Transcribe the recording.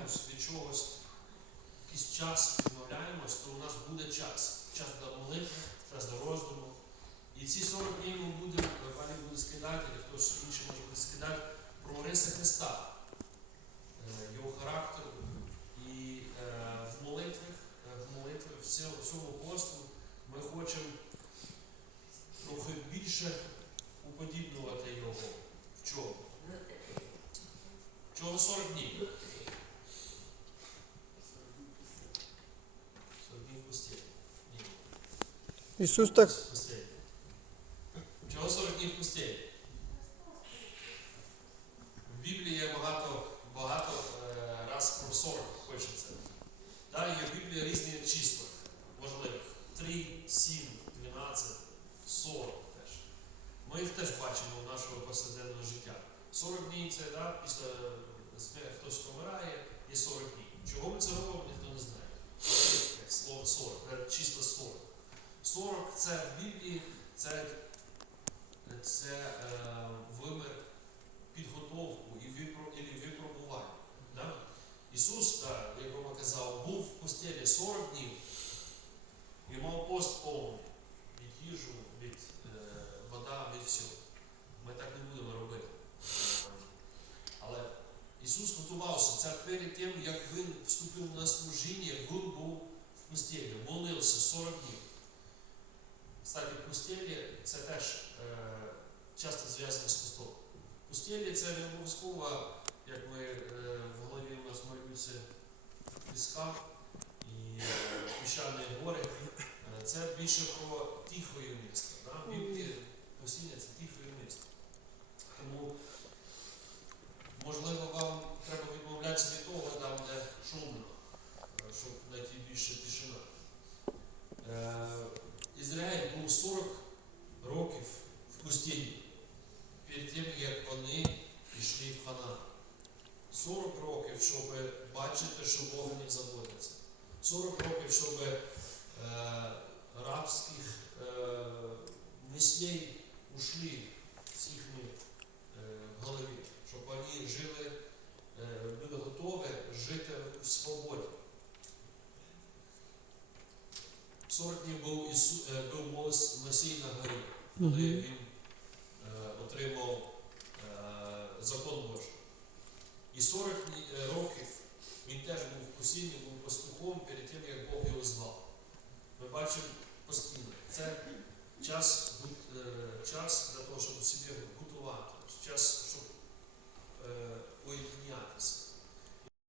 відмовляємось від чогось, якийсь час відмовляємось, то у нас буде час. Час для молитви, час для роздуму. І ці 40 днів ми будемо, пані буде скидати, і хтось інший може буде скидати про риси Христа, е, його характеру. І е, в молитвах, е, в цьому, в цьому посту ми хочемо трохи більше уподібнувати його. В чому? Чого 40 днів? 40 днів пустелі. Ні. Ісус так Чого 40 днів пустелі? В Біблії є багато, багато е, раз про 40 хочеться. Да, є в Біблії різні числа можливих. 3, 7, 12, 40 теж. Ми теж бачимо в нашого повсякденного життя. 40 днів це да, після смерті хтось помирає, є 40 днів. Чого ми це робимо, 40, е, чисто 40. 40 це в Біблії, це, це е, вимір підготовку і випробування. Да? Ісус, так, як Рома казав, був в постелі 40 днів і мав пост повний від їжу, від е, вода, від всього. Ми так не будемо робити. Е, Але Ісус готувався. Це перед тим, як Він вступив на служіння, Він був в пустелі, молився 40 днів. Кстати, пустелі це теж е, часто зв'язано з постом. Пустелі це не обов'язково, як ми е, в голові у нас малюються піска і е, піщані гори. Е, це більше про тихое місто. Да? В Біблії пустиня це тихое місто. Тому, можливо, вам треба відмовлятися від того, там, де шумно, е, щоб знайти більше тишина. Е, Ізраїль був 40 років в пустині, перед тим, як вони пішли в Ханан. 40 років, щоб бачити, що Бог не заводиться. 40 років, щоб е, рабських е, мислей ушли з їхньої е, голови, щоб вони жили, е, були готові жити в свободі. 40 днів був, Ісу, е, був Мос- Месій на горі, коли Мгм. він е, отримав е, закон Божий. І 40 е, років він теж був в пустині, був пастухом перед тим, як Бог його звав. Ми бачимо постійно. Це час, е, час для того, щоб себе готувати, час